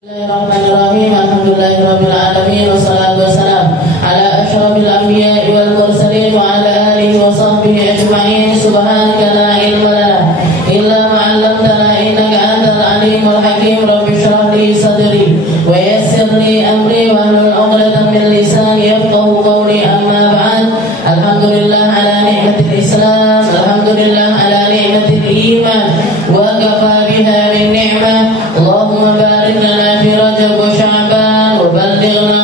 Bismillahirrahmanirrahim. Alhamdulillahirabbil alamin wassalatu wassalamu ala asyrafil anbiya'i wal mursalin wa ala alihi wa sahbihi ajma'in. Subhanaka la ilma lana illa ma 'allamtana innaka antal alimul hakim. Rabbi shrah li sadri wa yassir li amri wa hlul 'uqdatam min lisani yafqahu qawli. Amma ba'd. Alhamdulillah ala ni'matil Islam, alhamdulillah ala ni'matil iman wa kafa biha min ni'mah. Allahumma barik lana في رجب وشعبان وبلغنا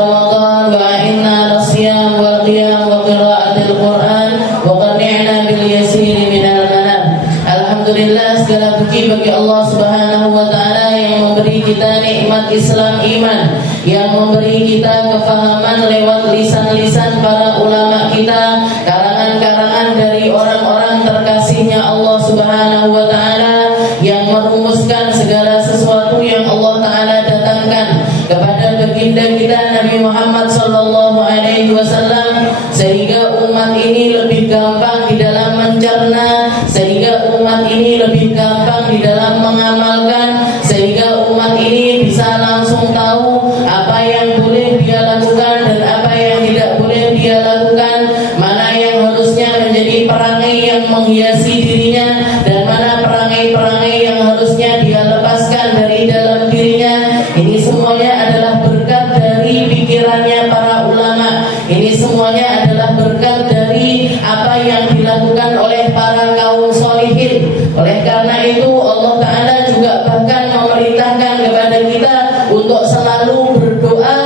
رمضان وأعنا على الصيام والقيام وقراءة القرآن وقنعنا باليسير من المنام. Alhamdulillah, segala puji bagi Allah Subhanahu wa Ta'ala yang memberi kita nikmat Islam iman, yang memberi kita kefahaman lewat lisan-lisan para ulama kita, karangan-karangan dari orang-orang terkasihnya Allah Subhanahu wa Ta'ala, yang merumuskan segala sesuatu yang Allah Ta'ala datangkan kepada baginda kita Nabi Muhammad sallallahu alaihi wasallam, sehingga umat ini lebih gampang di dalam mencerna, sehingga umat ini lebih gampang di dalam mengamalkan, sehingga umat ini bisa langsung tahu apa yang boleh dia lakukan dan apa yang tidak boleh dia lakukan, mana yang harusnya menjadi perangai yang menghiasi dirinya dan mana perangai-perangai yang harusnya dia lepaskan dari dalam dirinya. Ini semuanya adalah berkat dari pikirannya para ulama. Ini semuanya adalah berkat dari apa yang dilakukan oleh para kaum sholihin. Oleh karena itu Allah Ta'ala juga bahkan memerintahkan kepada kita untuk selalu berdoa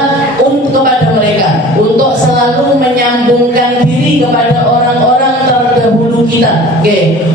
kepada mereka, untuk selalu menyambungkan diri kepada orang-orang terdahulu kita. Oke.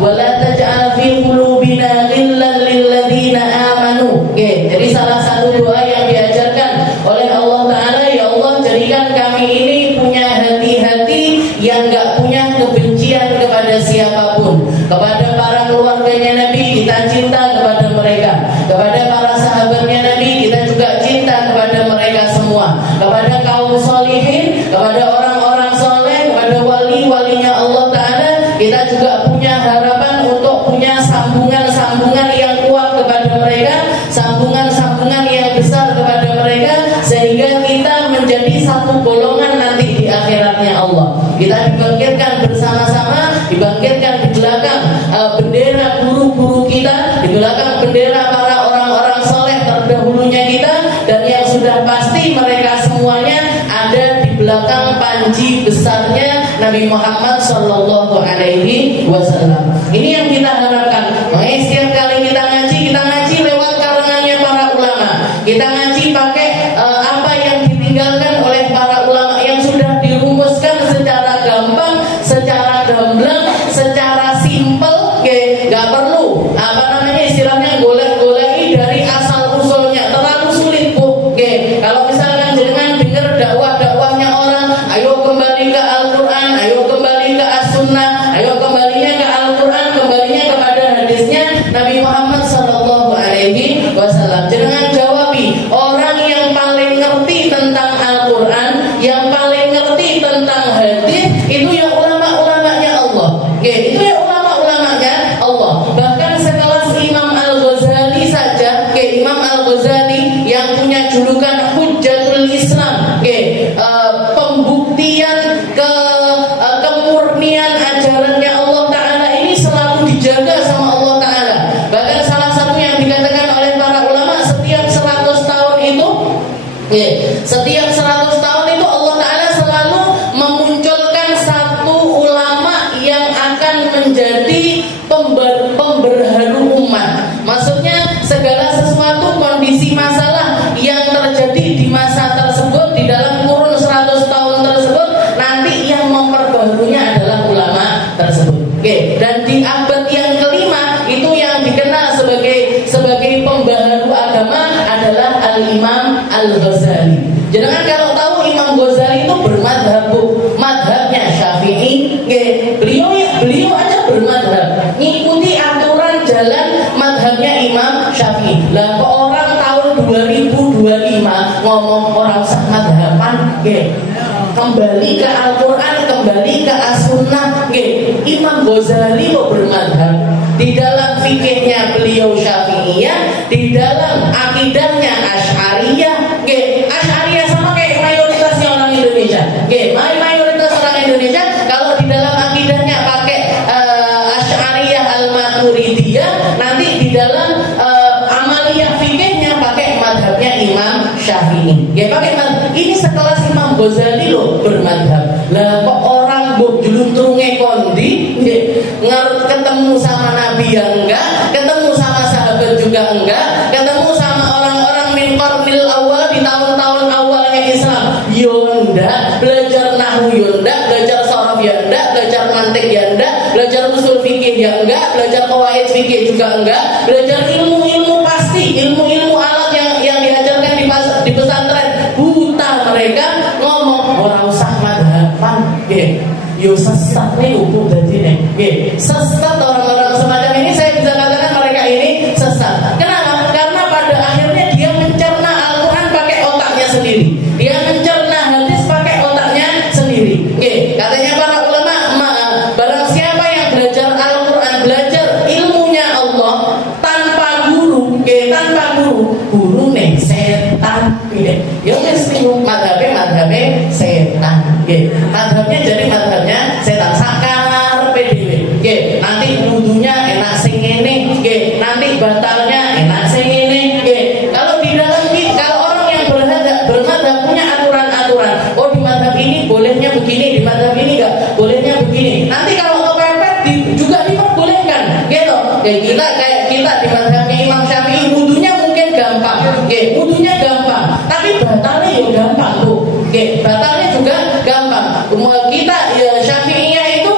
Wala taj'al fi qulubina ghillan lil ladzina amanu. Oke. Jadi salah satu doa yang diajarkan oleh Allah Ta'ala, ya Allah, jadikan kami ini punya hati-hati yang enggak punya kebencian kepada siapapun. Kepada para keluarganya Nabi kita cinta kepada mereka, kepada para sahabatnya Nabi kita juga cinta kepada mereka semua, kepada kaum sholihin, kepada orang-orang soleh, kepada wali-walinya Allah Ta'ala kita juga punya harapan untuk punya sambungan-sambungan yang kuat kepada mereka, sambungan-sambungan yang besar kepada mereka, sehingga kita menjadi satu golongan nanti di akhiratnya Allah. Kita dibangkitkan bersama-sama, dibangkitkan di belakang bendera guru-guru kita, di belakang bendera para orang-orang soleh terdahulunya kita, dan yang sudah pasti mereka semuanya ada di belakang panji besarnya Nabi Muhammad sallallahu alaihi wasallam. Ini yang kita harapkan. Makanya setiap kali kita ngaji lewat karangannya para ulama. Kita ngaji pakai apa yang ditinggalkan oleh para ulama yang sudah dirumuskan secara gampang, secara gamblang, secara simpel. Gak perlu istilahnya golek-goleki dari asal usulnya, terlalu sulit Bu. Kalau misalkan jangan dengar dakwah-dakwahnya orang, ayo kembali ke Al-Quran, ayo kembali ke As-Sunnah, ayo kembalinya ke Al-Quran, kembalinya kepada hadisnya Nabi Muhammad sallallahu alaihi wasallam. Jangan jawabi orang yang paling ngerti tentang Al-Quran, yang paling ngerti tentang hadis itu ya ulama-ulamanya Allah. Itu ya ulama-ulamanya Allah. Bahkan sekelas Imam Al-Ghazali saja, Imam Al-Ghazali yang punya julukan Hujjatul Islam, pembuktian kemurnian ajarannya Allah Ta'ala ini selalu dijaga sama Allah Ta'ala. Bahkan salah satu yang dikatakan oleh para ulama, setiap 100 tahun itu Allah Ta'ala selalu memunculkan satu ulama yang akan menjadi pemberharu umat. Maksudnya segala sesuatu kondisi masalah yang terjadi di masa tersebut, di dalam kurun 100 tahun tersebut, nanti yang memperbaharunya adalah ulama tersebut. Dan di abad yang kelima itu yang dikenal sebagai pembaharu agama adalah Al-Imam Al-Ghazali. Jangan kalau tahu Imam Ghazali itu bermadhab, madhabnya Syafi'i. Beliau aja bermadhab, ngikuti aturan jalan madhabnya Imam Syafi'i. Lah kok orang tahun 2025 ngomong orang usah madhaban, kembali ke Al-Quran, kembali ke As-Sunnah. Imam Ghazali kok bermadhab di dalam fikihnya beliau Syafi'iyah, di dalam akidahnya Asy'ariyah. Asy'ariyah sama kayak mayoritasnya orang Indonesia. Mayoritas orang Indonesia kalau di dalam akidahnya pakai Asy'ariyah Al-Maturidiyah, nanti di dalam amaliyah fikihnya pakai madhabnya Imam Syafi'i. Pakai madhab. Ini sekelas Imam Ghazali loh bermadhab. Lah kok orang mbok juluntrunge kondi, ketemu sama Nabi yang enggak, ketemu sama sahabat juga enggak, ketemu sama orang-orang min qarnil awal di tahun-tahun awalnya Islam. Yo ndak, belajar nahwu yo ndak, belajar sharaf ya ndak, belajar mantik ya ndak, belajar usul fikih ya enggak, belajar qawaid fikih juga enggak, belajar ilmu-ilmu pasti, ilmu-ilmu alat yang diajarkan di pesantren. Buta mereka ngomong ora usah madhaban. Yo sesat nih hukum dadine. Sesat orang-orang semacam ini, saya bisa katakan mereka ini sesat. Kenapa? Karena pada akhirnya dia mencerna Al-Quran pakai otaknya sendiri. Dia mencerna hadis pakai otaknya sendiri. Katanya para ulama, barang siapa yang belajar Al-Quran, belajar ilmunya Allah tanpa guru, guru nih setan. Ya mesti madhabnya setan. Madhabnya jadi madhabnya setan sakar PDW. Nanti wudunya enak sing ngene, nanti batalnya enak sing ngene. Kalau di dalam kalau orang yang bermadhab punya aturan-aturan. Oh di madhab ini bolehnya begini, di madhab ini enggak bolehnya begini. Nanti kalau kepepet juga diperbolehkan. Kayak kita di madhabnya Imam Syafi'i wudunya mungkin gampang. Wudunya gampang, tapi batalnya ya gampang tuh. Batalnya juga gampang. Kita ya Syafi'iyah itu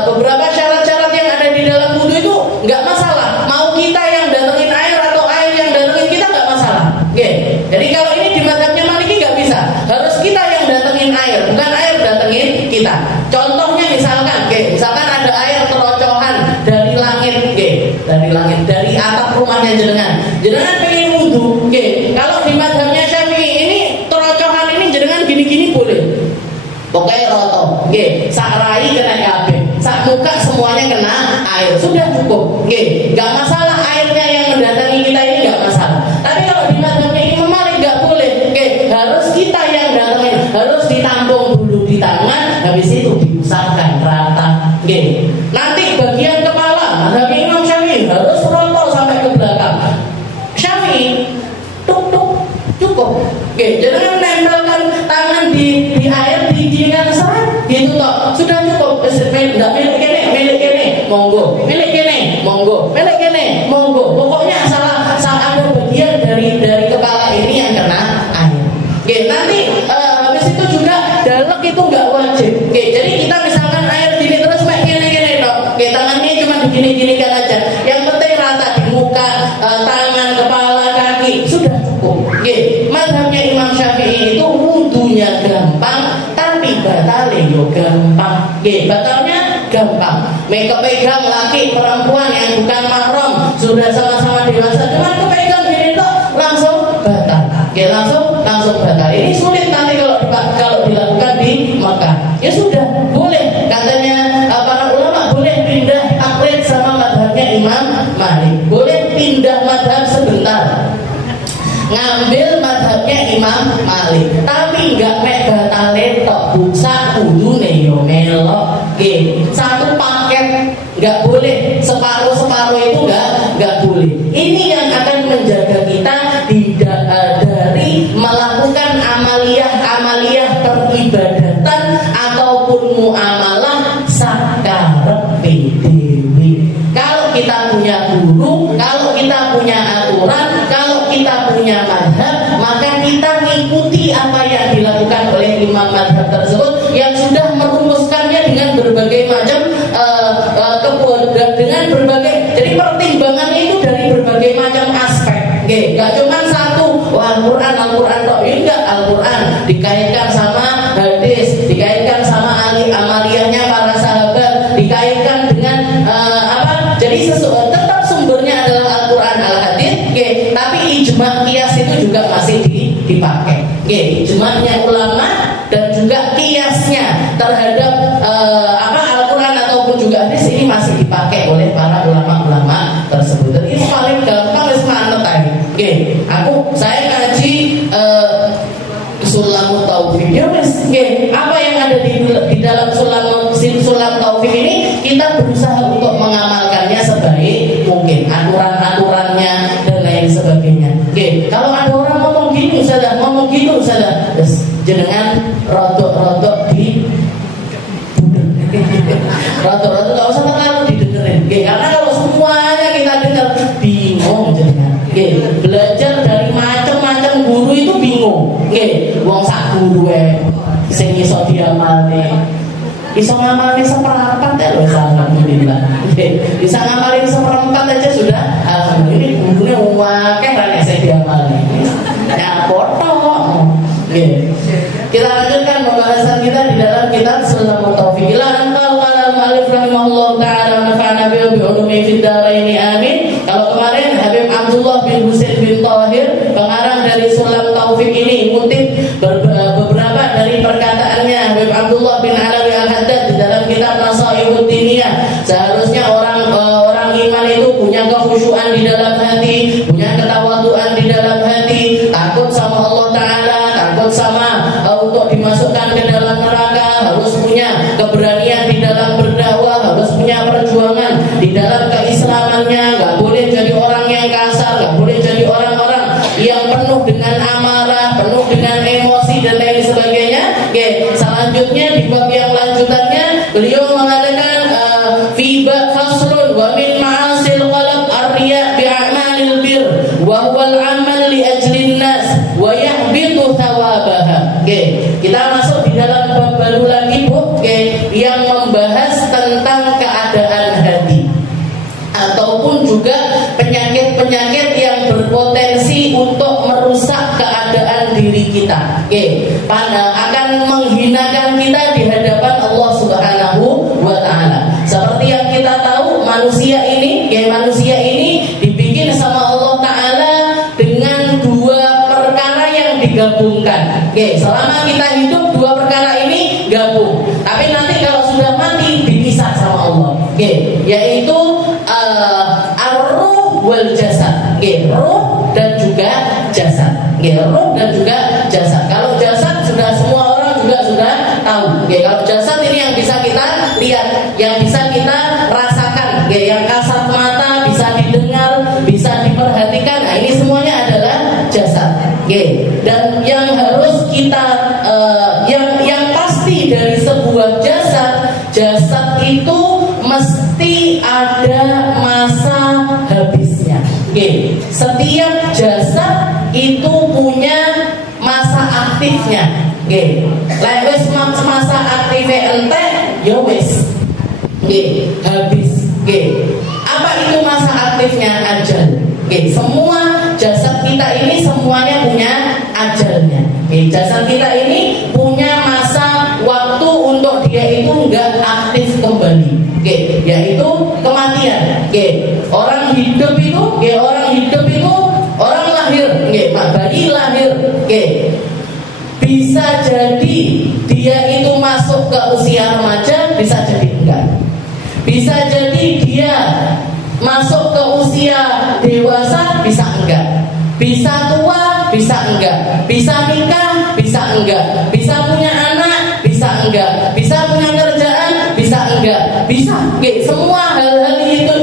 beberapa syarat-syarat yang ada di dalam wudu itu nggak masalah. Mau kita yang datengin air atau air yang datengin kita nggak masalah. Jadi kalau ini di mazhabnya Maliki nggak bisa. Harus kita yang datengin air, bukan air datengin kita. Contohnya misalkan ada air terocohan dari langit, dari atap rumahnya jenengan pengen wudu. Kalau di mazhabnya Syafi'i ini terocohan ini jenengan gini-gini boleh. Pokoknya roto, sakrai kena kabeh, sak muka semuanya kena air, sudah cukup, nggak masalah airnya yang mendatangi kita ini nggak masalah. Tapi kalau di mazhabnya Imam Malik nggak boleh, harus kita yang datangin, harus ditampung dulu di tangan, habis itu diusapkan rata, Nanti bagian kepala, mazhabnya Imam Syafi'i harus roto sampai ke belakang. Syafi'i, cukup, jangan nempelkan tangan di air diizinkan serat gitu toh, sudah cukup. Enggak milik kene monggo, milik kene monggo, pokoknya salah ada bagian dari kepala ini yang kena air. Nanti habis itu juga dalek itu enggak wajib. Jadi kita misalkan air gini terus mek kene toh, tangannya cuma digini-ginikan aja, yang penting rata di muka, tangan, kepala, kaki, sudah cukup. Mazhabnya Imam Syafi'i itu wudunya gampang, tapi batalnya yo gampang. Batalnya gampang. Kepegang laki perempuan yang bukan mahram, sudah sama-sama dewasa, cuma kepegang gini toh langsung batal. Langsung batal. Ini sulit nanti kalau dilakukan di Mekah. Ya sudah, boleh. Katanya para ulama boleh pindah taklid sama mazhabnya Imam Malik. Boleh pindah mazhab sebentar, ngambil mazhabnya Imam Malik, tapi enggak mek batale tok, busa kudune yo melok. Satu paket enggak boleh, separuh itu enggak boleh. Ini yang akan menjaga kita dari melakukan amaliyah peribadatan ataupun muamalah sakarepe dhewe. Kalau kita punya guru, kalau kita punya aturan, kalau kita punya mazhab, maka kita mengikuti apa yang dilakukan oleh imam mazhab tersebut yang sudah merumuskannya dengan berbagai macam dengan berbagai, jadi pertimbangannya itu dari berbagai macam aspek. Gak cuma satu, Al-Quran tok, enggak, Al-Quran dikaitkan sama hadis, dikaitkan sama amaliyahnya para sahabat, dikaitkan dengan jadi tetap sumbernya adalah Al-Quran, Al-Hadis, tapi ijma qiyas itu juga masih dipakai. Ijma'nya ulama dan juga qiyasnya terhadap Al-Quran ataupun juga hadis ini masih dipakai oleh para ulama-ulama tersebut. Dan ini paling gampang wis manut ae. Oke, saya ngaji Sulam Taufik. Ya wis, apa yang ada di dalam Sulam Taufik ini kita berusaha untuk mengamalkannya sebaik mungkin, aturan-aturannya dan lain sebagainya. Kalau ada orang ngomong gini Ustazah, terus jenengan rodok-rodok di rodok-rodok enggak usah terlalu didengerin. Karena kalau semuanya kita dengar bingung jenengan. Belajar dari macam-macam guru itu bingung. Wong sak guru sing iso diamalne. Bisa ngamalin seperempat ya loh, alhamdulillah. Bisa ngamalin seperempat aja sudah alhamdulillah. Gurunya wakil kan saya diamalin. Ya foto. Kita lanjutkan pembahasan kita di dalam kitab Sulam Taufik. Ila qala al-mu'allif rahimahullah ta'ala nafa'ana bi ulumi fid dharain amin. Kalau kemarin Habib Abdullah bin Husain bin Thahir, pengarang dari Sulam Taufik ini, mengutip beberapa dari perkataannya Habib Abdullah bin Alawi Al-Haddad di dalam kitab Nasaihud Diniyah. Seharusnya orang iman itu punya kekhusyuan di dalam hati, punya ketawaduan di dalam hati, takut sama Allah Ta'ala, takut sama untuk dimasukkan ke dalam neraka, harus punya keberanian di dalam berdakwah, harus punya perjuangan di dalam keislamannya, gak boleh jadi orang yang kasar, gak boleh jadi orang-orang yang penuh dengan amarah, penuh dengan emosi dan lain sebagainya. Selanjutnya di bab yang lanjutannya beliau mengatakan fi bab faslun wa min ma'asil qalb ar-riya bi a'malil bir wa huwa al-amal li ajlin nas wa yahbitu thawabaha. Kita masuk di dalam bab baru lagi Bu, yang membahas tentang keadaan hati ataupun juga penyakit-penyakit yang berpotensi untuk merusak keadaan diri kita. Akan menghinakan kita di hadapan Allah Subhanahu wa Ta'ala. Seperti yang kita tahu, manusia ini dibikin sama Allah Ta'ala dengan dua perkara yang digabungkan. Selama kita hidup dua perkara ini gabung. Tapi nanti kalau sudah mati dipisah sama Allah. Yaitu ar-ruh wal jasad. Ruh dan juga jasad. Ruh dan juga jasad. Kalau jasad sudah semua orang juga sudah tahu. Kalau jasad ini yang bisa kita lihat, yang bisa kita rasakan, yang kasat mata, bisa didengar, bisa diperhatikan. Nah, ini semuanya adalah jasad. Dan yang harus kita yang pasti dari sebuah jasad itu mesti ada masa habisnya. Setiap jasad itu punya masa aktifnya. Like wis masa aktifnya entek, ya wis habis. Apa itu masa aktifnya? Ajal. Semua jasad kita ini semuanya punya ajalnya. Jasad kita ini punya masa waktu untuk dia itu enggak aktif kembali. Yaitu kematian. Orang hidup itu orang lahir, bayi lahir. Bisa jadi dia itu masuk ke usia remaja, bisa jadi enggak. Bisa jadi dia masuk ke usia dewasa, bisa enggak. Bisa tua, bisa enggak. Bisa nikah, bisa enggak. Bisa punya anak, bisa enggak. Bisa punya kerjaan, bisa enggak. Bisa. Semua hal-hal itu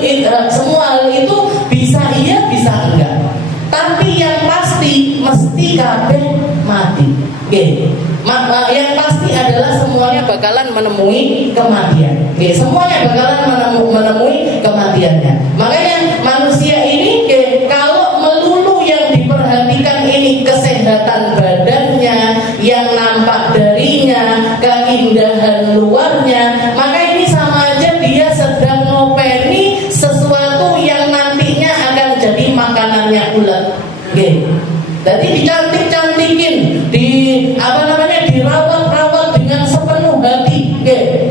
bisa iya, bisa enggak. Tapi yang pasti mesti kabeh mati. Yang pasti adalah semuanya bakalan menemui kematian. Semuanya bakalan menemui kematiannya. Makanya manusia ini kalau melulu yang diperhatikan ini kesehatan badannya, yang nampak darinya, keindahan luarnya, maka ini sama aja dia sedang ngopeni sesuatu yang nantinya akan jadi makanannya ulat. Jadi dicantik-cantikin, dirawat-rawat dengan sepenuh hati.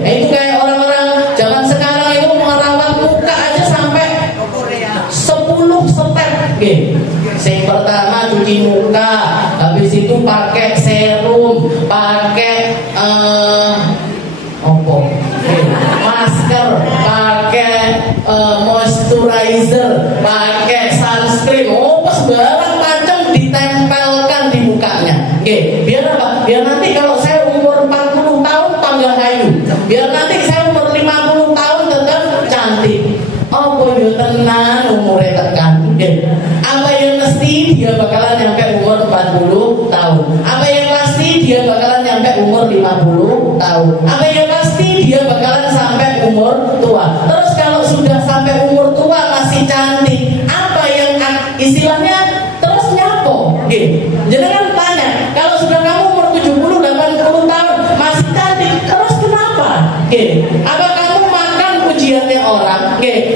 Itu kayak orang-orang zaman sekarang itu merawat muka aja sampai 10 step. Yang pertama cuci muka, habis itu pakai serum, pakai masker, moisturizer, pakai sunscreen, sembarang macam ditempelkan di mukanya. Biar apa? Biar nanti kalau saya umur 40 tahun tambah hayu. Biar nanti saya umur 50 tahun tetap cantik. Apa yo tenan umure tekan. Apa yang mesti dia bakalan nyampe umur 40 tahun. Apa yang pasti dia bakalan nyampe umur 50 tahun. Apa yang pasti dia bakalan sampai umur tua. Terus kalau sudah sampai umur tua masih cantik, apa yang istilahnya terus nyapo? Jangan tanya, kalau sudah kamu umur 70 80 tahun masih cantik, terus kenapa? Apa kamu makan pujiannya orang?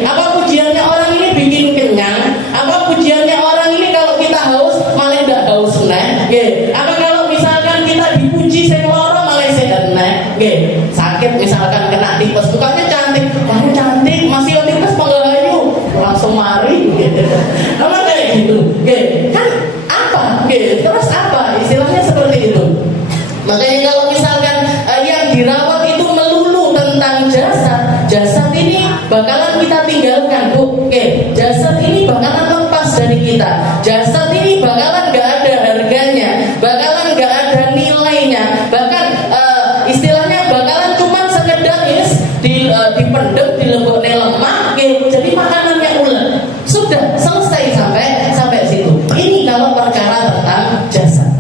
Apa pujiannya orang ini bikin kenyang? Apa pujiannya orang ini kalau kita haus malah enggak haus neh? Apa kalau misalkan kita dipuji sing loro malah sehat neh? Sakit misalkan kena tipes, bukannya cantik, kamu cantik masih tipes penggahayu langsung mari nama kayak gitu. Kan apa? Terus apa? Istilahnya seperti itu. Makanya kalau misalkan yang dirawat itu melulu tentang jasad ini bakalan kita tinggalkan, Bu. Jasad ini bakalan lepas dari kita. Jasad ini bakalan gak ada harganya, bakalan gak ada nilainya. Bahkan istilahnya bakalan cuma sekedar dipendem, dilebokne lemak, jadi makanannya ulet. Sudah selesai sampai situ. Ini kalau perkara tentang jasad.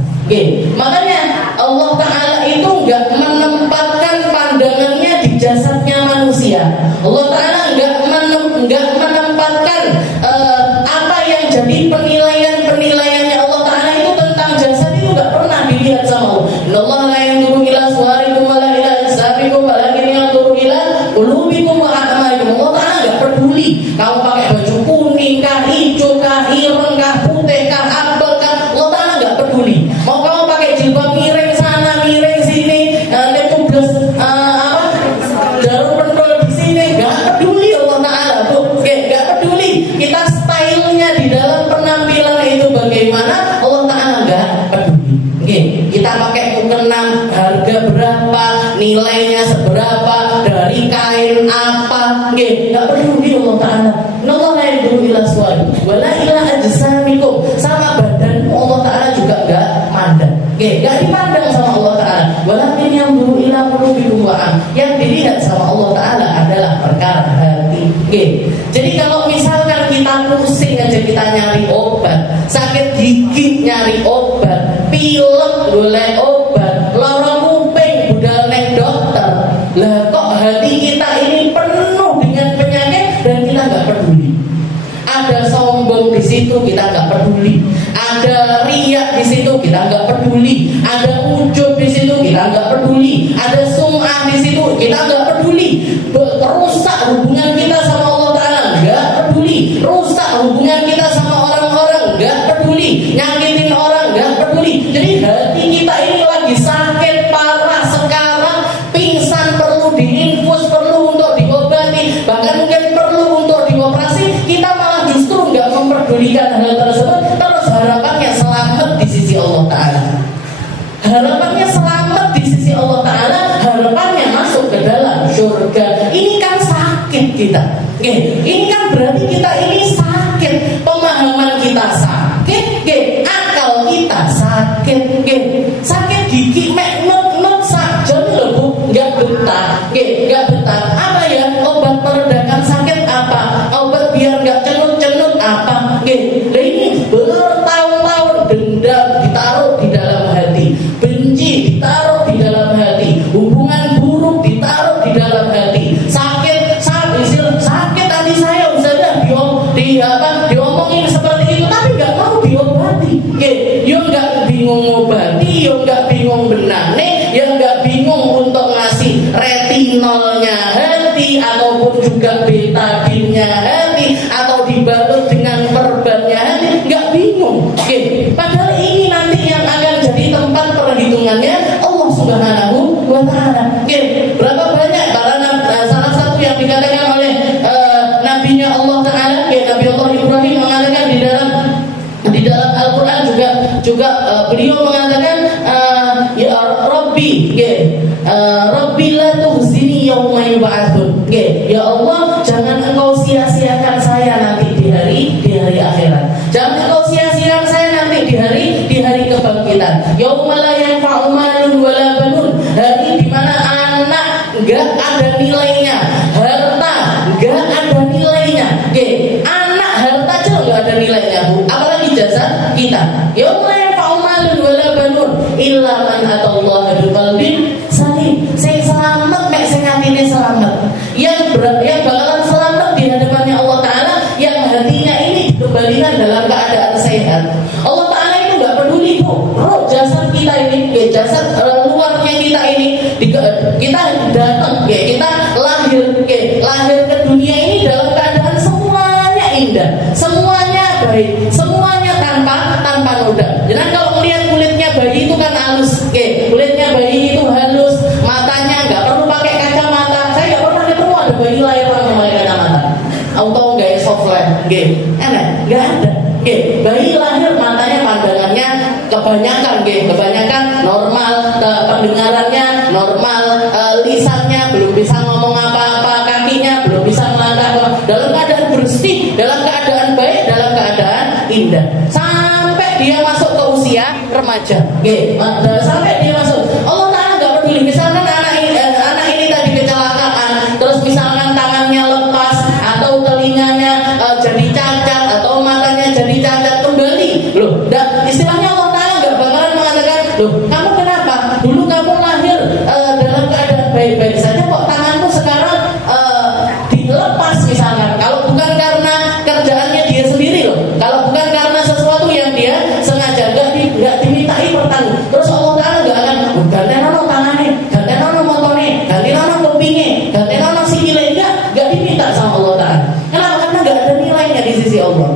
Makanya Allah Ta'ala itu enggak menempatkan pandangannya di jasadnya manusia. Allah Ta'ala enggak menempatkan apa yang jadi penilaiannya Allah Ta'ala itu tentang jasad itu enggak pernah dilihat sama Allah. Allah la yanzuru ila suwarikum wa la ila ajsamikum walakin yanzuru ila qulubikum wa a'malikum. Allah Ta'ala enggak peduli kamu pakai baju kuning kah, hijau kah, ireng kah, putih kah, abang kah. Allah Ta'ala enggak peduli. Mau kamu pakai jilbab miring sana, miring sini, letubles jarum pendol di sini, enggak peduli Allah Ta'ala, Bu. Enggak peduli kita stylenya di dalam penampilan itu bagaimana, Allah Ta'ala enggak peduli. Kita pakai mukena harga berapa, nilainya seberapa, dari kain apa, enggak peduli Allah Ta'ala. Allah la yanzuru ila suwarikum wala ila ajsamikum. Sama badanmu Allah Ta'ala juga enggak mandang. Enggak dipandang sama Allah Ta'ala. Walakin yanzuru ila qulubikum wa am. Yang dilihat sama Allah Ta'ala adalah perkara hati. Jadi kalau misalkan kita pusing aja kita nyari obat, sakit gigi nyari obat, pilek golek obat, lara kuping budal nek dokter. Lah kok hati kita ini penuh dengan penyakit dan kita enggak peduli. Ada sombong di situ kita nggak peduli, ada riak di situ kita nggak peduli, ada ujub di situ kita nggak peduli, ada sum'ah di situ kita nggak peduli. Rusak hubungan kita sama Allah Ta'ala nggak peduli, rusak hubungan kita sama orang-orang nggak peduli, nyakitin orang nggak peduli. Jadi hati kita ini lagi sakit parah sekarang, pingsan perlu diinfus, perlu untuk diobati, bahkan mungkin perlu untuk dioperasi. Kita malah justru nggak memperdulikan hal tersebut. Terus harapannya selamat di sisi Allah Ta'ala, harapannya selamat di sisi Allah Ta'ala, harapannya masuk ke dalam surga. Ini kan sakit kita. Ini kan berarti kita ini sakit, pemahaman kita sakit, akal kita sakit, sakit gigi mek nut saja loh, Bu, nggak betah, nggak betah. Apa ya obat meredakan sakit apa? Obat biar nggak cenut-cenut apa? Nah ini bertahun-tahun dendam ditaruh di dalam hati, benci ditaruh di dalam hati, hubungan buruk ditaruh di dalam hati, sakit tadi saya Ustazah diomongin seperti itu tapi nggak mau diobati. Yo nggak bingung ngobati, yo nggak bingung benane, yo nggak bingung untuk ngasih retinolnya hati ataupun juga betadinnya hati atau dibalut dengan perbannya hati, nggak bingung. Padahal ini nanti yang akan jadi tempat perhitungannya Allah Subhanahu wa Ta'ala. Berapa banyak salah satu yang dikatakan oleh nabinya Allah Ta'ala, Nabi Allah Ibrahim mengatakan di dalam Al-Quran juga beliau mengatakan ya Rabbi, Rabbi la tuhzini yauma yub'atsun. Ya Allah, jangan engkau sia-sia Anak harta aja nggak ada nilainya Bu, apalagi jasa kita. Yauma yanfa'u malun wala banun illa man atallaha biqalbin salim. Sing selamat mek sing atine selamat. Yang bakalan selamat di hadapannya Allah Taala yang hatinya ini dikembalikan dalam keadaan sehat. Allah Taala itu nggak peduli Bu, roh jasad kita ini, jasad luarnya kita ini, kita datang, kita lahir ke dunia ini dalam keadaan semuanya indah, semuanya baik, semuanya tanpa noda. Jadi kalau melihat kulitnya bayi itu kan halus, kulitnya bayi itu halus, matanya nggak perlu pakai kacamata. Saya nggak pernah ketemu ada bayi lahir pakai kacamata. Auto nggak softline, enak, nggak ada. Bayi lahir matanya pandangannya kebanyakan normal, pendengarannya normal, lisannya belum bisa ngomong apa-apa, kakinya belum bisa melangkah, dalam keadaan bersih, dalam keadaan baik, dalam keadaan indah, sampai dia masuk ke usia remaja. Sampai dia masuk, Allah Ta'ala nggak peduli. Misalkan anak ini tadi kecelakaan, terus misalkan tangannya lepas atau telinganya jadi cacat atau matanya jadi cacat kembali, loh, istilahnya Allah Ta'ala nggak bakalan mengatakan, loh, kamu kenapa? Dulu kamu lahir dalam keadaan baik-baik saja, kok tanganmu sekarang dilepas misalkan. Kalau bukan karena kerjaannya dia sendiri, loh, kalau bukan karena sesuatu yang dia sengaja nggak dimintai pertanggung. Terus Allah Ta'ala nggak akan ganti nono tangannya, ganti nono motone, ganti nono kupingnya, ganti nono sikile, nggak diminta sama Allah Ta'ala. Kenapa? Karena nggak ada nilainya di sisi Allah.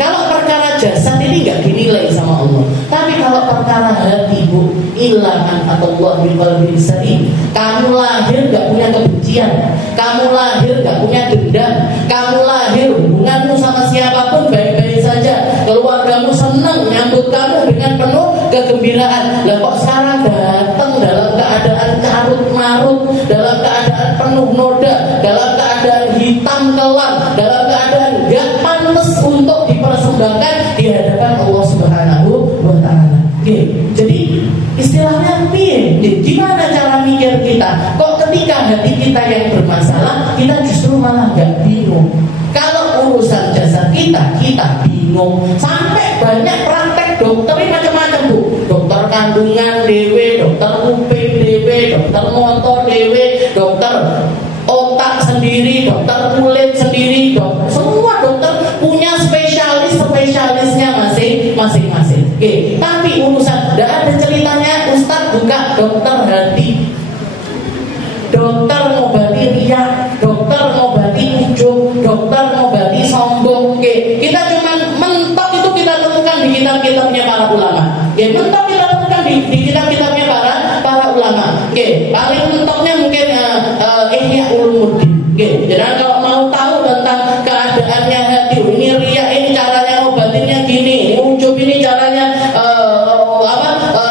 Kalau perkara jasad ini nggak dinilai sama Allah. Tapi kalau perkara hati Bu, ilahan atau Allah biqalbin salim, kamu lahir nggak punya kebencian, kamu lahir nggak punya dendam, kamu lahir hubunganmu sama siapapun baik-baik saja, keluargamu senang menyambut kamu dengan penuh kegembiraan. Lah kok sekarang datang dalam keadaan carut marut, dalam keadaan penuh noda, dalam keadaan hitam kelam, dalam keadaan gak pantas untuk dipersembahkan di hadapan Allah Subhanahu wa Ta'ala. Jadi istilahnya gimana cara mikir kita? Kok ketika hati kita yang bermasalah, kita justru malah gak bingung. Kalau urusan jasad kita bingung. Sampai banyak praktek dokter ini macam-macam Bu. Dokter kandungan dewe, dokter kuping dewe, dokter motor dewe, dokter otak sendiri, dokter kulit sendiri, semua dokter punya spesialisnya masing-masing. Tapi urusan tidak ada ceritanya Ustadz buka dokter hati, dokter ngobati riak, dokter ngobati ujub, dokter ngobati sombong. Kita cuma mentok itu kita temukan di kitab-kitabnya para ulama. Mentok kita temukan di kitab-kitabnya para ulama. Paling mentoknya mungkin Ihya Ulumuddin. Jadi kalau mau tahu tentang keadaannya hati, ini riak, ini caranya obatinnya gini, ini ujub, ini caranya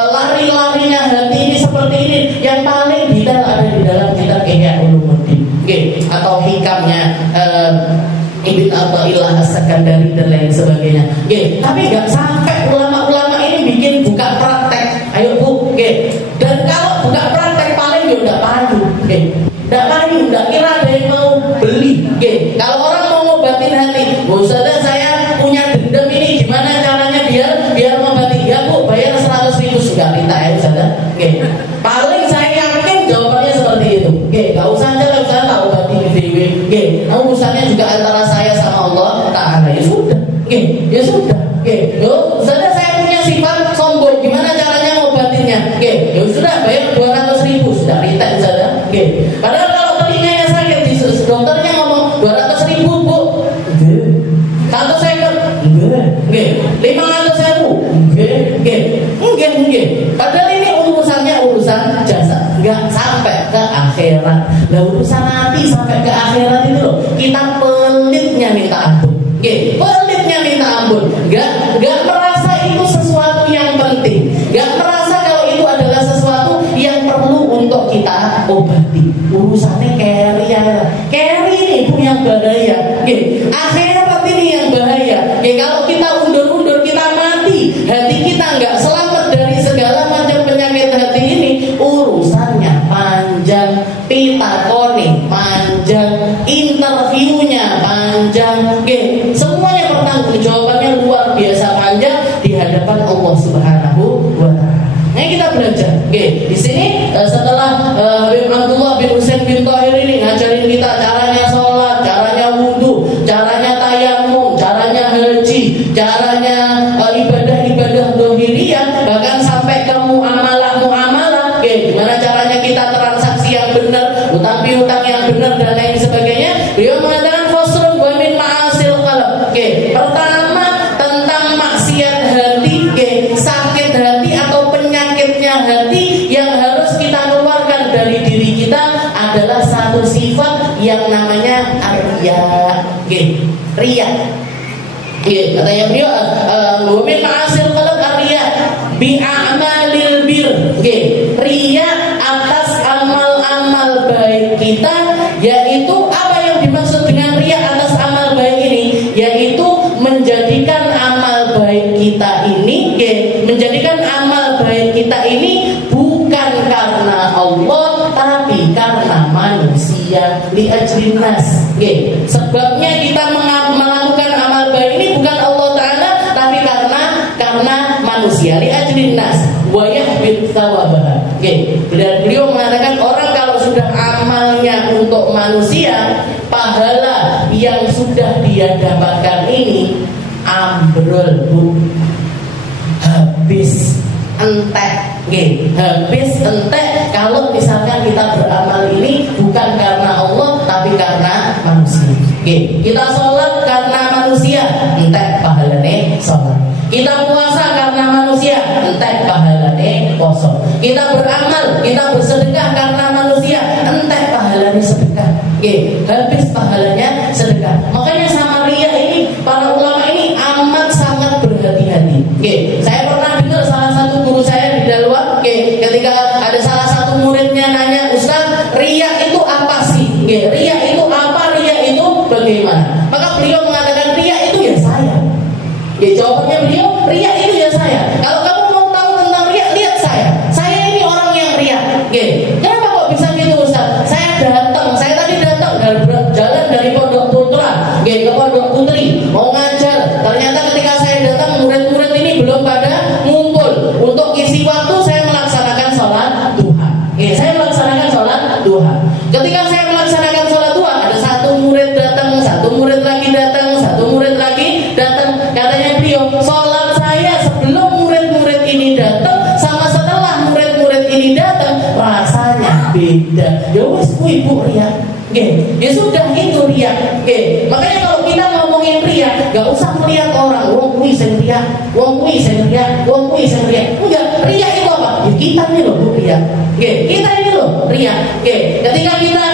lari-larinya hati ini seperti ini. Yang paling detail ada di dalam kitab Ihya Ulumuddin, atau hikamnya Ibn Athaillah As-Sakandari dan lain sebagainya. Tapi nggak sampai ulama-ulama ini bikin buka praktek. Ayo Bu, dan kalau buka praktek paling udah payu, nggak kira ada yang mau beli. Kalau orang mau ngobatin hati, Ustazah saya punya dendam ini, gimana caranya biar ngobati? Ya Bu, bayar 100.000 sudah minta ya Ustazah. Paling saya yakin jawabannya seperti itu. Gak usah aja lah Ustazah tak obati dewe. Urusannya juga antara saya sama Allah Ta'ala. Ya sudah. Ya sudah. Ustazah saya punya sifat sombong, gimana caranya ngobatinnya? Ya sudah, bayar 200.000 sudah minta Ustazah. Padahal kalau telinganya sakit, dokternya ngomong 200.000 Bu. Satu second. 500.000. Padahal ini urusan jasa, nggak sampai ke akhirat. Nah urusan hati sampai ke akhirat itu loh, kita pelitnya minta ampun. Pelitnya minta ampun. Nggak merasa itu sesuatu yang penting. Nggak merasa kalau itu adalah sesuatu yang perlu untuk kita obati. Urusannya carry ini itu yang bahaya. Akhirat ini yang bahaya. Kalau kita undur-undur, kita mati, hati kita nggak selamat dari segala macam penyakit hati ini, urusannya panjang, pitakoni panjang, interviewnya panjang, Oke, semuanya pertanggungjawabannya luar biasa panjang di hadapan Allah Subhanahu wa taala. Nah, kita belajar. Oke, di sini setelah Habib Abdullah bin Husain bin Thahir ini ngajarin kita caranya sholat, caranya wudu, caranya tayamum, caranya haji, caranya ibadah-ibadah dohiriyah, bahkan sampai ke muamalah. Oke, gimana caranya kita transaksi yang benar, utang piutang yang benar dan lain sebagainya. Beliau mengatakan faslun wa min ma'asil qalb. Oke, pertama tentang maksiat hati, sakit hati atau penyakitnya hati yang harus kita keluarkan dari diri kita adalah satu sifat yang namanya riya. Riya. Katanya beliau wa min ma'asil qalb riya bi a'malil bir. Riya atas amal-amal baik kita, yaitu apa yang dimaksud dengan riya atas amal baik ini, yaitu menjadikan amal baik kita ini, menjadikan amal baik kita ini bukan karena Allah tapi karena manusia, li'ajlin nas. Sebabnya kita melakukan amal baik ini bukan Allah Ta'ala tapi karena manusia, li'ajlin nas wa yahbit thawabah. Beliau mengatakan orang kalau sudah amalnya untuk manusia, pahala yang sudah dia dapatkan ini ambrol, Bu. Habis entek. Habis entek kalau misalkan kita beramal ini bukan karena Allah tapi karena manusia. Kita sholat karena manusia, entek pahalane sholat. Kita puasa karena manusia, entek pahalane puasa. Kita beramal, kita bersedekah karena manusia, entek pahalane sedekah. Habis pahalanya sedekah. Makanya sama riya ini para ulama ini amat sangat berhati-hati. Saya pernah dengar salah satu guru saya di Dalwa, ketika ada salah satu muridnya nanya, Ustaz, riya itu apa sih? Riya itu apa? Riya itu bagaimana? Maka beliau mengatakan riya itu ya saya. Jawabannya beliau, riya itu ya saya. Kalau kamu mau tahu tentang riya, lihat saya. Saya ini orang yang riya. Kenapa kok bisa gitu, Ustaz? Saya tadi datang jalan dari Pondok Putra ke Pondok Putri mau ngajar. Ternyata ketika saya datang murid-murid ini belum pada ngumpul. Untuk isi waktu saya melaksanakan sholat duha. Saya melaksanakan sholat duha. Ketika saya melaksanakan sholat duha, ada satu murid datang, satu murid lagi datang, satu murid lagi datang. Katanya beliau, sholat saya sebelum murid-murid ini datang sama setelah murid-murid ini datang rasanya beda. Ya wes ibu riya. Ya sudah itu riya. Makanya kalau kita ngomongin riya, gak usah melihat orang, wong kuwi sing riya, wong kuwi sing riya, wong kuwi sing riya. Enggak, riya itu apa? Ya kita ini loh Bu riya. Kita ini loh riya. Ketika kita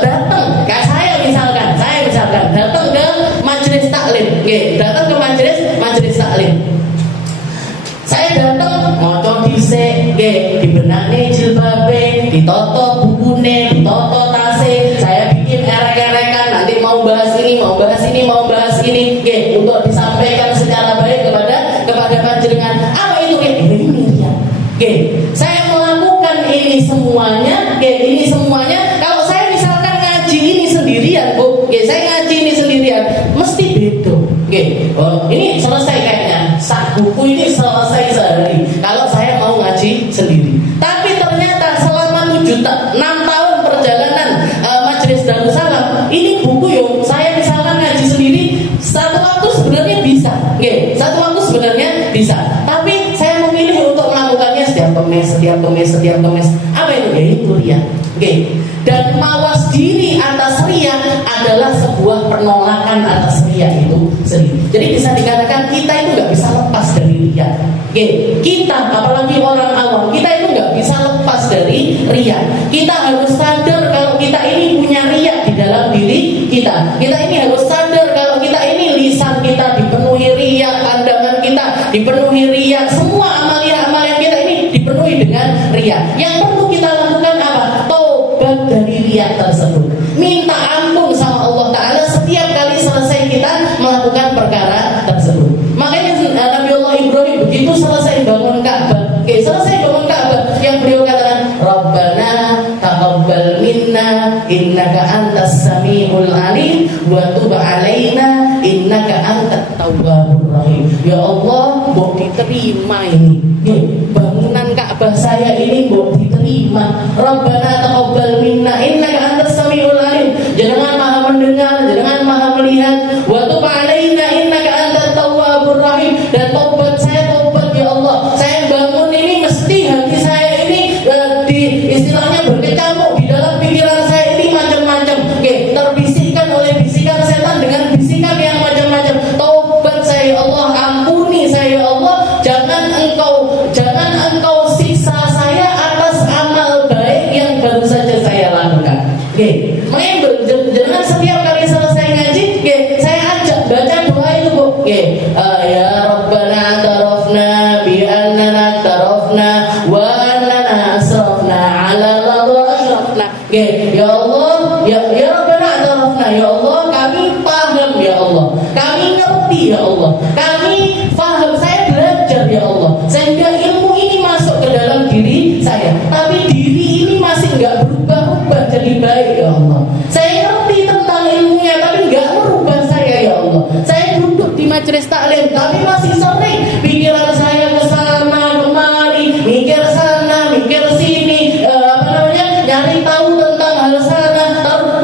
datang, kayak saya misalkan datang ke majelis taklim, datang ke majelis taklim. Saya datang ngoco dhisik, dibenani jilbabe, ditoto bukune, ditoto tase. Saya bikin erek-erekan, nanti mau bahas ini, untuk disampaikan secara baik kepada panjenengan. Apa itu? Ini ya. Saya melakukan ini semuanya. Kalau saya misalkan ngaji ini sendirian, Bu, saya ngaji ini sendirian, mesti beda. Oh, ini selesai kayaknya. Sak buku ini selesai sehari. Kalau saya mau ngaji sendiri. Tapi ternyata selama 6 tahun perjalanan Majelis Darussalam, ini buku yang saya misalkan ngaji sendiri satu waktu sebenarnya bisa. Tapi saya memilih untuk melakukannya setiap kemis. Apa itu? Ya itu riya. Dan mawas diri atas riya adalah sebuah penolakan atas riya itu sendiri. Jadi bisa dikatakan kita itu nggak bisa lepas dari riya. Kita, apalagi orang awam, kita itu nggak bisa lepas dari riya. Kita harus sadar kalau kita ini punya riya di dalam diri kita. Kita ini harus sadar kalau kita ini lisan kita dipenuhi riya, pandangan kita dipenuhi riya, semua amalia-amalia kita ini dipenuhi dengan riya. Yang perlu kita lakukan apa? Taubat dari riya tersebut. Minta ampun sama Allah Ta'ala setiap kali selesai kita melakukan perkara tersebut. Makanya Nabiullah Ibrahim begitu selesai bangun Ka'bah, yang beliau katakan, Rabbana taqabbal minna innaka antas samiul samiul alim wa tub alaina innaka antat tawwabur rahim. Ya Allah, mbok diterima ini. Bangunan Ka'bah saya ini mbok diterima. Rabbana taqabbal minna innaka antas samiul alim. Jenengan Maha mendengar, jenengan Maha melihat. Wa tub alaina innaka antat tawwabur rahim. Dan tobat saya tobat ya Allah. Saya bangun ini mesti hati saya ini istilahnya berkecamuk di dalam pikiran saya ini macam-macam. Terbisikkan oleh bisikan setan dengan bisikan yang macam-macam. Taubat saya ya Allah, ampuni saya ya Allah. Jangan engkau siksa saya atas amal baik yang baru saja saya lakukan. Mengambil jangan setiap kali selesai ngaji, saya ajak baca doa itu, Bu. Ya Rabbana tarafna bi annana tarafna wa annana asrafna ala ladha asrafna. Ya Allah, ya Rabbana tarafna, ya Allah, kami paham ya Allah, kami ngerti ya Allah, kami paham, saya belajar ya Allah, sehingga ilmu ini masuk ke dalam diri saya, tapi diri ini masih nggak berubah-ubah jadi baik ya Allah. Saya ngerti tentang ilmunya tapi nggak merubah saya ya Allah. Saya duduk di majelis taklim tapi masih sering pikiran saya kesana kemari, mikir sana mikir sini, nyari tahu tentang hal sana,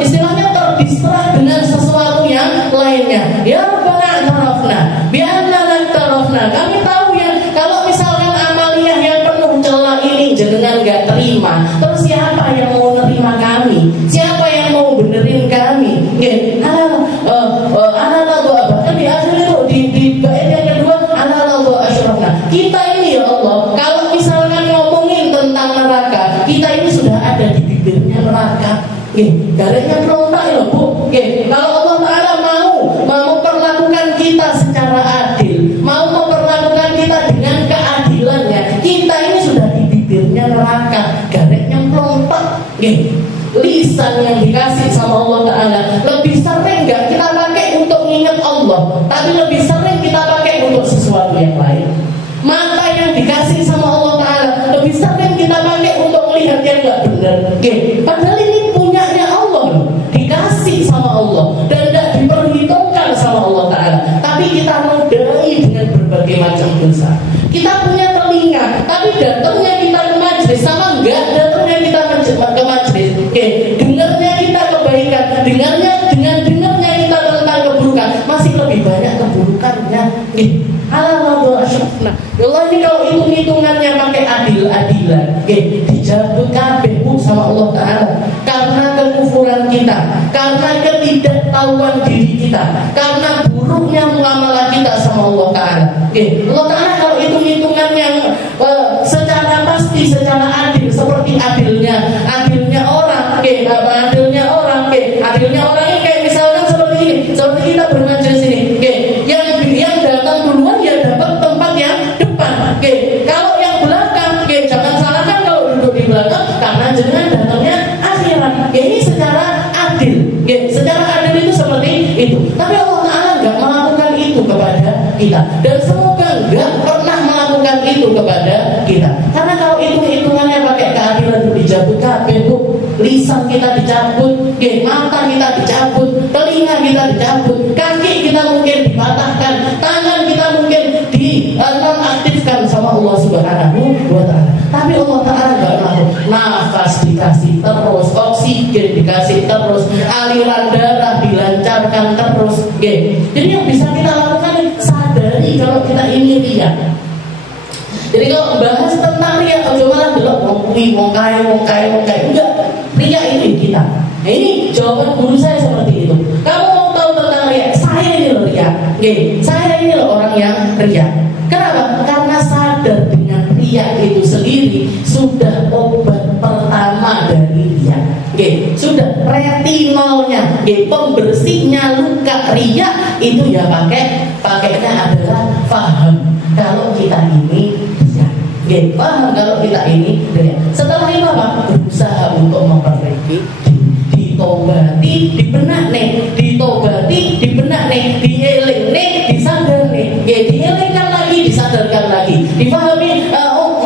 istilahnya terdistrah dengan sesuatu yang lainnya. Ya Rabbana tarafna bi'annana tarafna. Kami tahu ya, kalau misalkan amaliyah yang penuh celah ini jenengan gak terima, terus siapa yang mau nerima kami? Siapa yang mau benerin kami? Bahkan di akhir itu di bait yang kedua, kita ini ya Allah, kalau misalkan ngomongin tentang neraka, kita ini sudah ada di bibirnya neraka. Garisnya berontak ya Bu. Kalau Allah Ta'ala mau perlakukan kita secara adil, mau memperlakukan kita dengan keadilannya, kita ini sudah di bibirnya neraka, garisnya berontak. Lisan yang dikasih sama Allah Ta'ala lebih sering gak kita pakai untuk nginget Allah, tapi lebih sering kita pakai untuk sesuatu yang lain. Mata yang dikasih sama Allah Ta'ala lebih sering kita pakai untuk melihat yang gak benar. Padahal ini punyanya Allah loh, dikasih sama Allah dan gak diperhitungkan sama Allah Ta'ala, tapi kita nodai dengan berbagai macam dosa. Kita punya telinga, tapi datangnya kita ke majelis sama enggak datangnya kita ke majelis. Dengarnya kita kebaikan, dengarnya kita tentang keburukan, masih lebih banyak keburukannya. Nah, Allah ini kalau hitung-hitungannya pakai adil-adilan, dijabut kabeh sama Allah Ta'ala karena kekufuran kita, karena ketidaktahuan diri kita, karena buruknya muamalah kita sama Allah Ta'ala. Allah Ta'ala kalau hitung-hitungan yang secara pasti, secara adil, seperti adilnya orang, adilnya orang ini kayak misalkan seperti ini, seperti kita bermajelis ini, yang datang duluan ya dapat tempat yang depan. Kalau yang belakang, jangan salahkan kalau duduk di belakang karena jenengan datangnya akhiran. Ini secara adil. Secara adil itu seperti itu. Tapi Allah Ta'ala nggak melakukan itu kepada kita, dan semoga nggak pernah melakukan itu kepada kita. Karena kalau hitungannya pakai keadilan itu dijabut kabeh, Bu. Lisan kita dicabut, mata kita dicabut, telinga kita dicabut, kaki kita mungkin dipatahkan, tangan kita mungkin dinonaktifkan sama Allah Subhanahu wa Ta'ala. Tapi Allah Ta'ala gak mau. Nafas dikasih terus, oksigen dikasih terus, aliran darah dilancarkan terus. Jadi yang bisa kita lakukan, sadari kalau kita ini riya. Jadi kalau bahas tentang riya, kalau malah belok wong kaya, enggak. Riya itu kita. Nah, ini jawaban guru saya seperti itu. Kamu mau tahu tentang riya? Saya ini loh riya. Saya ini loh orang yang riya. Kenapa? Karena sadar dengan riya itu sendiri sudah obat pertama dari riya. Sudah retinolnya, pembersihnya luka riya itu ya pakainya adalah paham kalau kita ini riya. Paham kalau kita ini riya. Setelah itu apa? Berusaha untuk memperbaiki, ditobati, dieling nih, disadar nih, dielingkan lagi, disadarkan lagi, dipahami.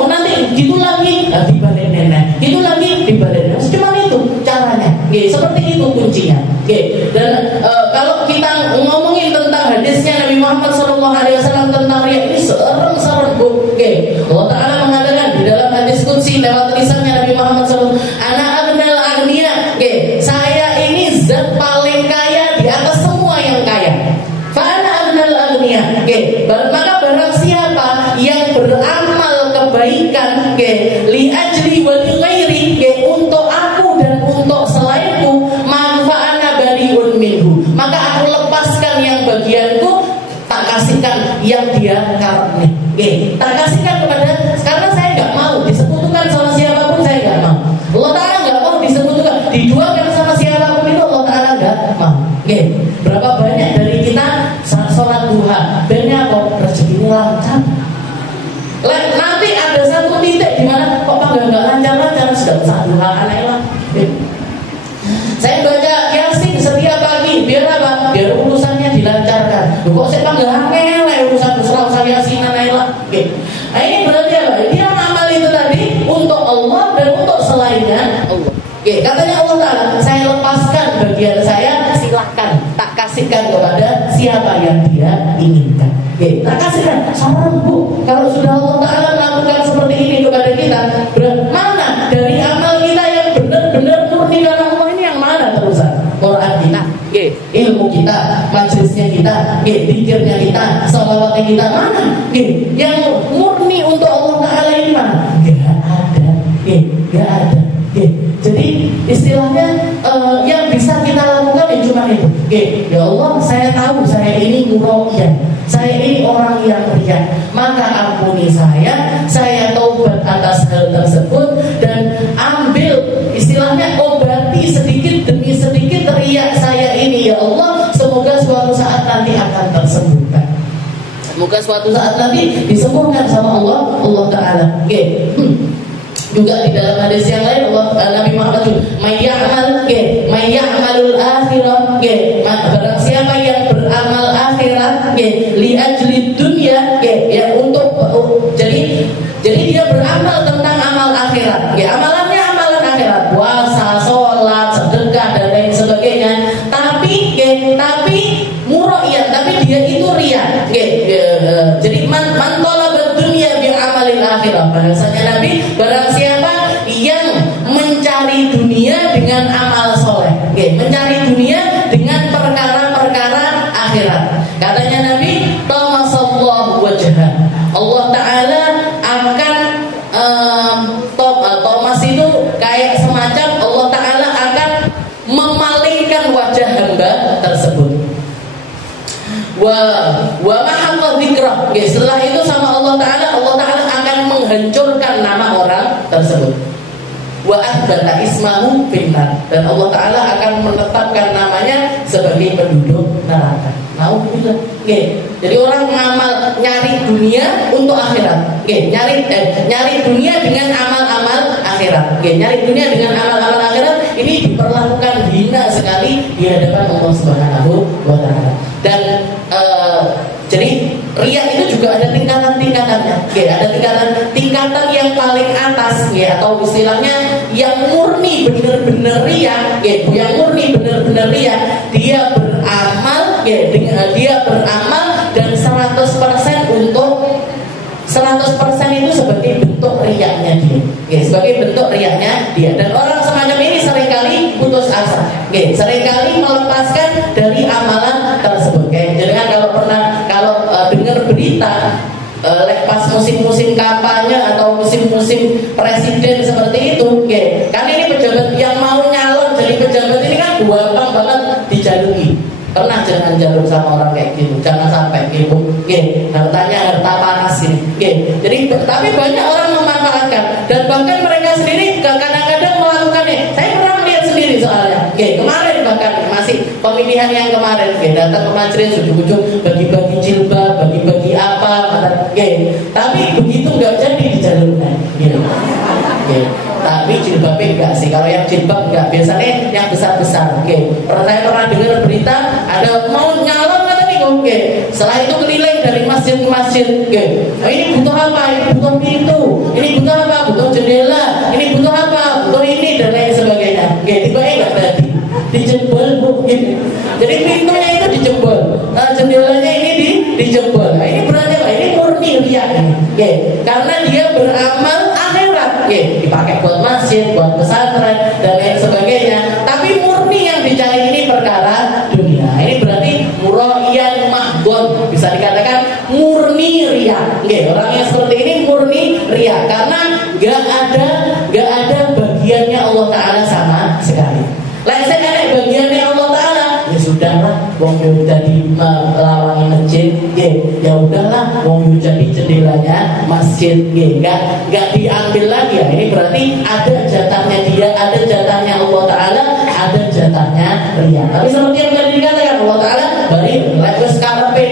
Nanti gitu lagi, dibalik nenek, gitu lagi, dibalik nenek. Cuma itu caranya. Seperti itu kuncinya. maka aku lepaskan yang bagianku, tak kasihkan yang dia karepne. Nggih, tak kasihkan kepada, karena saya nggak mau disekutukan sama siapapun, saya nggak mau. Allah Ta'ala nggak mau disekutukan, diduakan sama siapapun itu Allah Ta'ala nggak mau. Nggih, berapa banyak dari kita sholat duha, bennya kok rezekinya lancar. Nanti ada satu titik di mana kok nggak lancar-lancar, sudah usah duha aneh lah. Saya baca Yasin setiap pagi, biar apa? Biar urusannya dilancarkan. Kok saya panggil angel urusan Yasin aneh lah. Nah ini berarti apa? Dia amal itu tadi untuk Allah dan untuk selainnya Allah. Katanya Allah Ta'ala, saya lepaskan bagian saya, silahkan tak kasihkan kepada siapa yang dia inginkan. Tak kasihkan. Saran Bu, kalau sudah Allah Ta'ala melakukan seperti ini kepada kita, mana dari amal kita yang benar-benar murni karena Allah ini yang mana terusan? Quran kita, ilmu kita, majelisnya kita, zikirnya kita, salawatnya kita, mana? Yang murni untuk Allah Ta'ala ini mana? Gak ada. Jadi istilahnya yang bisa kita lakukan ya cuma itu. Ya Allah, saya tahu saya ini murauiyah, saya ini orang yang riya, maka ampuni saya taubat atas hal tersebut dan ambil istilahnya obati sedikit demi sedikit riya saya ini ya Allah, semoga suatu saat nanti akan tersembuhkan. Semoga suatu saat nanti disembuhkan sama Allah Ta'ala. Juga di dalam hadis yang lain Nabi Muhammad mayyamalul akhirah, barang siapa yang beramal akhirat li ajli dunya, ya untuk jadi dia beramal tentang amal akhirat, amalannya amalan akhirat, puasa, sholat, sedekah dan lain sebagainya, tapi mura'iyah, tapi dia itu riya. Jadi man talaba dunya bi amalil akhirah, bahasanya Nabi, barang siapa yang mencari dunia dengan amal soleh, mencari dunia dengan perkara-perkara akhirat, katanya Nabi, tamasallahu wajhah, Allah Ta'ala akan Thomas itu kayak semacam Allah Ta'ala akan memalingkan wajah hamba tersebut. Wa mahallah dzikrah. Setelah itu sama Allah Ta'ala akan menghancurkan nama orang tersebut. Wa athbata ismahu finnar, dan Allah Ta'ala akan menetapkan namanya sebagai penduduk neraka. Nauzubillah. Jadi orang ngamal nyari dunia untuk akhirat. Nyari dunia dengan amal-amal akhirat. Nyari dunia dengan amal-amal akhirat ini diperlakukan hina sekali di hadapan Allah Subhanahu wa Ta'ala. Dan jadi riya itu juga ada tingkatan-tingkatannya. Ada tingkatan yang paling atas, atau istilahnya yang murni benar-benar riya. Yang murni benar-benar riya, dia beramal, dia beramal dan 100% untuk 100% itu sebagai bentuk riyanya dia. Sebagai bentuk riyanya dia. Dan orang semacam ini seringkali putus asa. Seringkali melepaskan dari amalan tersebut. Jadi kalau dengar berita pas musim-musim kampanye atau musim-musim presiden seperti itu, kan ini pejabat yang mau nyalon jadi pejabat ini kan gampang banget dijalui. Pernah jangan jalur sama orang kayak gitu, jangan sampai gitu. Harta panas ini. Jadi tapi banyak orang memanfaatkan, dan bahkan mereka sendiri kadang-kadang melakukannya. Saya pernah melihat sendiri soalnya. Kemarin bahkan masih pemilihan yang kemarin, datang ke majelis ujung-ujung bagi-bagi jilbab, bagi-bagi apa, tapi begitu nggak jadi dijalurkan. Tapi jilbabnya enggak sih. Kalau yang jilbab enggak, biasanya yang besar-besar. Saya pernah dengar berita ada mau nyalon kata nih, setelah itu keliling dari masjid ke masjid. Nah, ini butuh apa? Ini butuh pintu. Ini butuh apa? Butuh jendela. Ini butuh apa? Butuh ini dan lain sebagainya. Tiba-tiba enggak tadi dijebol, jadi pintunya itu dijebol, jendelanya ini dijebol. Nah, ini berarti apa? Ini murni riya. Karena dia beramal akhirat, dipakai buat masjid, buat pesantren dan lain sebagainya. Tapi murni yang dicari ini perkara dunia. Ini berarti muraiyan mahdhon, bisa dikatakan murni riya. Orang yang seperti ini murni riya karena gak ada bagiannya Allah Ta'ala sama sekali. Lain saya bagiannya Allah Ta'ala, ya sudahlah, wong yo jadi melawangi masjid, ya udahlah, wong yo jadi jendelanya masjid, nggak diambil lagi ya. Ini berarti ada jatahnya dia, ada jatahnya Allah Taala, ada jatahnya riya. Tapi seperti yang tadi dikatakan Allah Taala, bari lepas karepe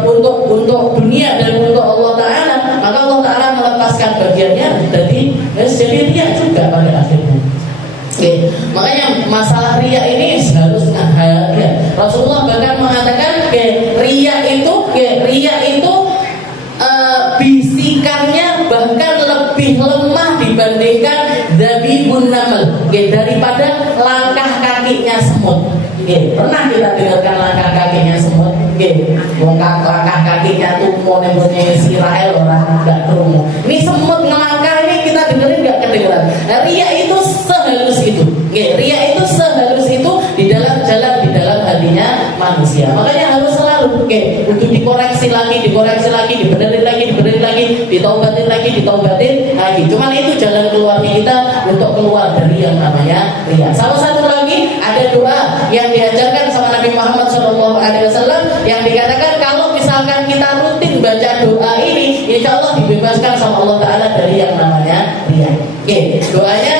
untuk dunia dan untuk Allah Taala, maka Allah Taala melepaskan bagiannya jadi riya juga pada akhirnya. Makanya masalah riya ini harus ngahaga. Rasulullah bahkan mengatakan riya itu bisikannya bahkan lebih lemah dibandingkan zabibun namal, daripada langkah kakinya semut. Pernah kita dengarkan langkah kakinya semut? Langkah kakinya tuh mau nembusnya Israel orang nggak kerungu. Ini semut ngelangkah ini kita dengerin nggak kedengeran. Riya itu sehalus itu. Riya itu sehalus itu di dalam jalan, di dalam hatinya manusia. Makanya harus selalu untuk dikoreksi lagi, dibenerin lagi, ditaubatin lagi. Cuman itu jalan keluarnya kita untuk keluar dari yang namanya riya. Salah satu lagi ada doa yang diajarkan sama Nabi Muhammad SAW yang dikatakan kalau misalkan kita rutin baca doa ini, insya Allah dibebaskan sama Allah Taala dari yang namanya riya. Doanya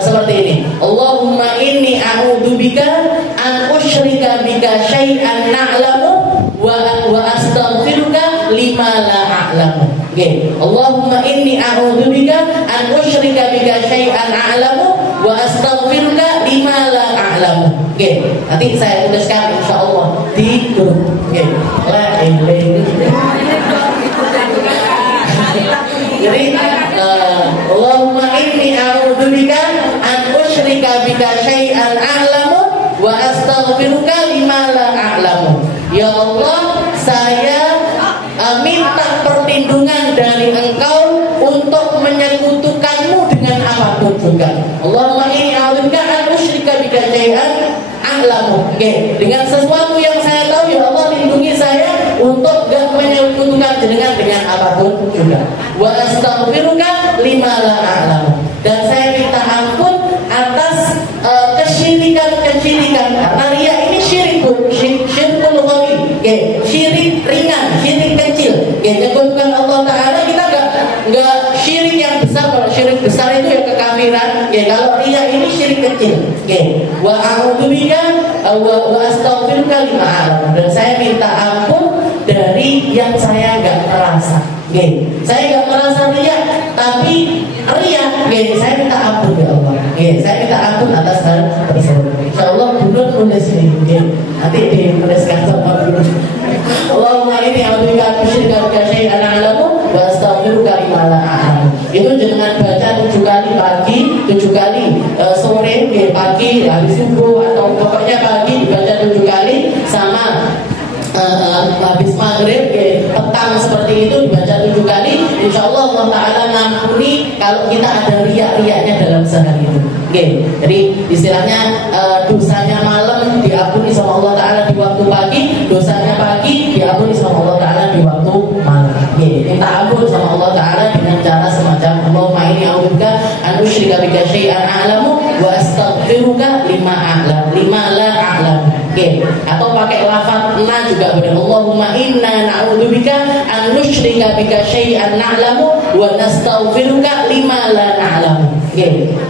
seperti ini. Allahumma inni a'udzubika an usyrika bika syai'an na'lamu wa astaghfiruka lima la a'lamu. Allahumma inni a'udzubika an usyrika bika syai'an a'lamu wa astaghfiruka lima la a'lamu. Nanti saya tuliskan insyaallah di grup. Jadi Allahumma inni a'udzubika an usyrika bika syai'an a'lamu wa astaghfiruka lima la a'lamu. Ya Allah, saya minta perlindungan dari Engkau untuk menyekutukanmu dengan apapun juga. Allahumma inni a'udzubika an usyrika bika syai'an a'lamu. Dengan sesuatu yang saya tahu, ya Allah lindungi saya untuk gak menyekutukan dengan apapun juga. Wa astaghfiruka lima la a'lamu. Dan saya minta ampun atas kesyirikan. Karena riya ini syirkul ghawi. Syirik ringan, syirik kecil. Menyekutukan Allah Taala kita enggak syirik yang besar. Kalau syirik besar itu ya kekafiran. Kalau riya ini syirik kecil. Wa a'udzubika wa astaghfiruka lima a'lamu. Dan saya minta ampun dari yang saya enggak merasa. Saya enggak merasa riya, tapi riya, saya minta ampun ya Allah. Saya minta ampun atas hal tersebut. Insyaallah Bunur nulis ini. Nanti dituliskan sama Bunur. Allahumma inni a'udzubika an usyrika bika syai'an a'lamu wa astaghfiruka lima la a'lamu. Itu jangan baca 7 kali pagi, 7 kali sore, pagi, habis subuh atau pokoknya pagi dibaca 7 kali sama habis maghrib, petang seperti itu dibaca 7 kali. Insya Allah Allah Ta'ala ngampuni kalau kita ada riak-riaknya dalam sehari itu. Jadi istilahnya dosanya malam diampuni sama Allah Ta'ala di waktu pagi, dosanya pagi diampuni sama Allah Ta'ala di waktu malam. Minta ampun sama Allah Ta'ala dengan cara semacam Allahumma inni a'udzubika an usyrika bika syai'an a'lamu wa astaghfiruka lima la a'lamu. Atau pakai lafaz na juga benar. Allahumma inna na'udzubika an nusyrika bika syai'an na'lamu wa nastaghfiruka lima la na'lamu.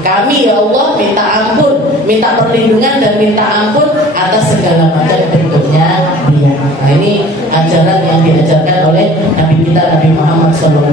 Kami ya Allah minta ampun, minta perlindungan dan minta ampun atas segala macam bentuknya riya. Nah, ini ajaran yang diajarkan oleh Nabi kita Nabi Muhammad SAW.